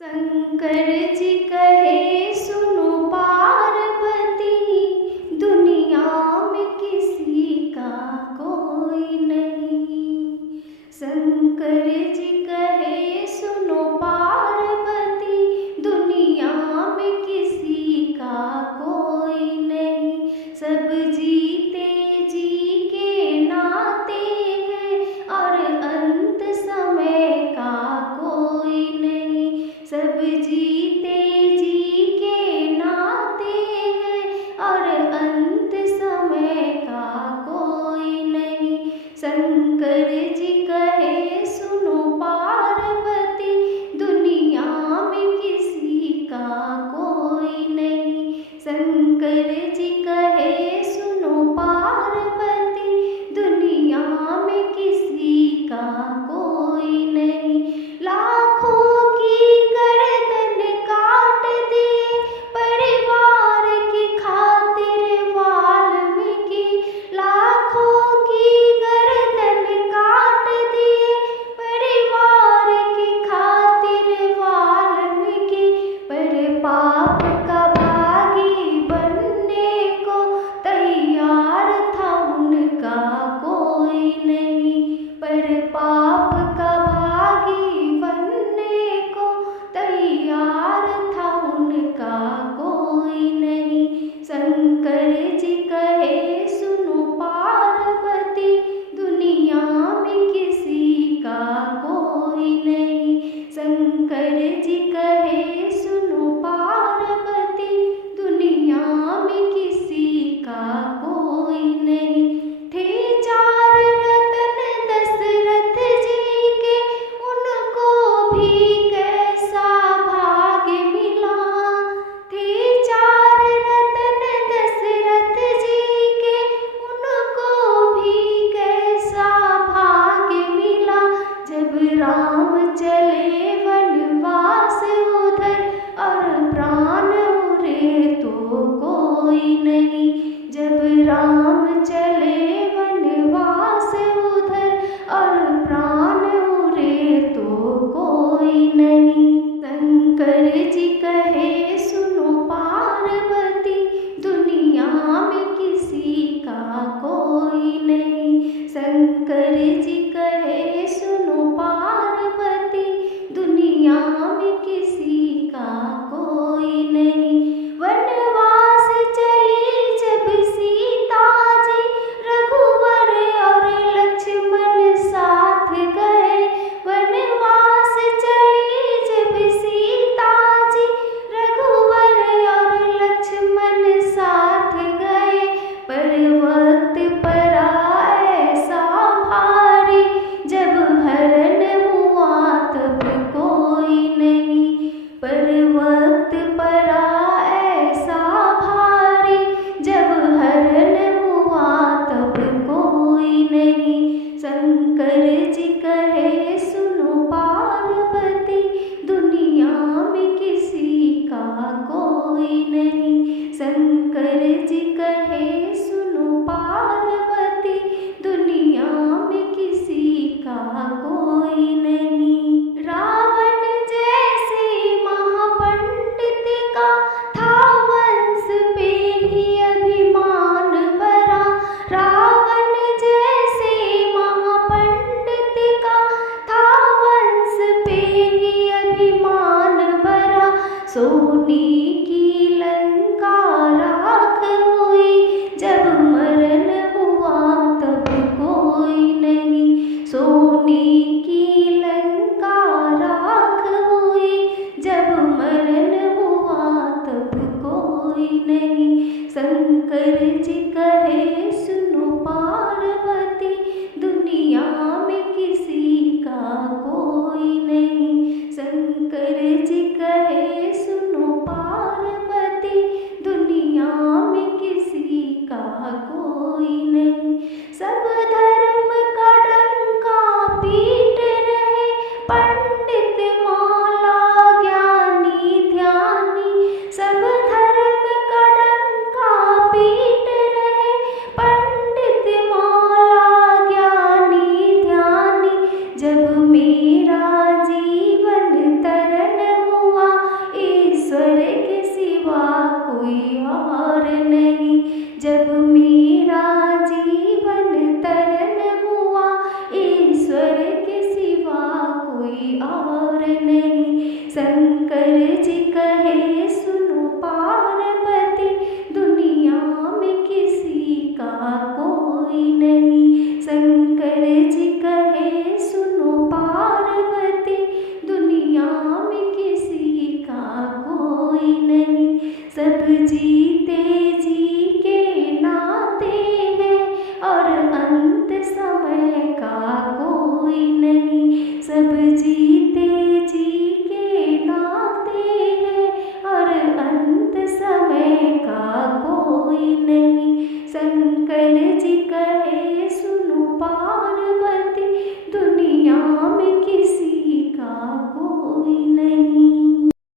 शंकर जी कहे सुनो पार्वती, दुनिया में किसी का कोई नहीं। शंकर जी कहे सुनो पार्वती, दुनिया में किसी का कोई नहीं। सब जीते जी के नाते हैं और अंत समय का कोई नहीं। सब जीते जी के नाते हैं और अंत समय का कोई नहीं। शंकर जी कहे सुनो पार्वती, दुनिया में किसी का कोई नहीं। शंकर जी कहे सुनो पार्वती, दुनिया में किसी का कोई नहीं। लाखों की गर्दन काट दिए परिवार की खातिर वाल्मीकि। लाखों की गर्दन काट दिए परिवार की खातिर वाल्मीकि। पर पाप का भागी बनने को तैयार था उनका कोई नहीं। पर पाप का भागी बनने को तैयार था उनका कोई नहीं। शंकर जी कहे सुनो पार्वती, दुनिया में किसी का कोई नहीं। शंकर जी कहे सुनो पार्वती, दुनिया में किसी का कोई नहीं। थे चार रतन दशरथ जी के, उनको भी कैसा भाग्य मिला। थे चार रतन दशरथ जी के, उनको भी कैसा भाग्य मिला। जब राम चले वनवास उधर और प्राण उड़े तो कोई नहीं। जब राम चले वनवास उधर और प्राण उड़े तो कोई नहीं। शंकर जी कहे सुनो पार्वती, दुनिया में किसी का कोई नहीं। शंकर जी कहे सुनो पार्वती, दुनिया में किसी का कोई नहीं। वनवास चली जब सीता जी, रघुवर और लक्ष्मण साथ गए। वनवास चली जब सीता जी, रघुवर और लक्ष्मण साथ गए। पर वक्त पड़ा ऐसा भारी, जब हरण हुआ तब कोई नहीं। पर वक्त पड़ा ऐसा भारी, जब हरण हुआ तब कोई नहीं। शंकर जी कहे सुनो पार्वती, दुनिया में किसी का कोई नहीं। शंकर जी कहे सुनो पार्वती, दुनिया में किसी का कोई नहीं। रावण जैसे महापंडित का था वंश पे ही अभिमान भरा। रावण जैसे महापंडित का था वंश पे ही अभिमान भरा। सोने की लंका राख हुई, जब मरण हुआ तब कोई नहीं। सोने की लंका राख हुई, जब मरण हुआ तब कोई नहीं। शंकर जी कहे सुनो पार्वती, दुनिया में किसी का कोई नहीं। शंकर जी कहे सुनो पार्वती, जी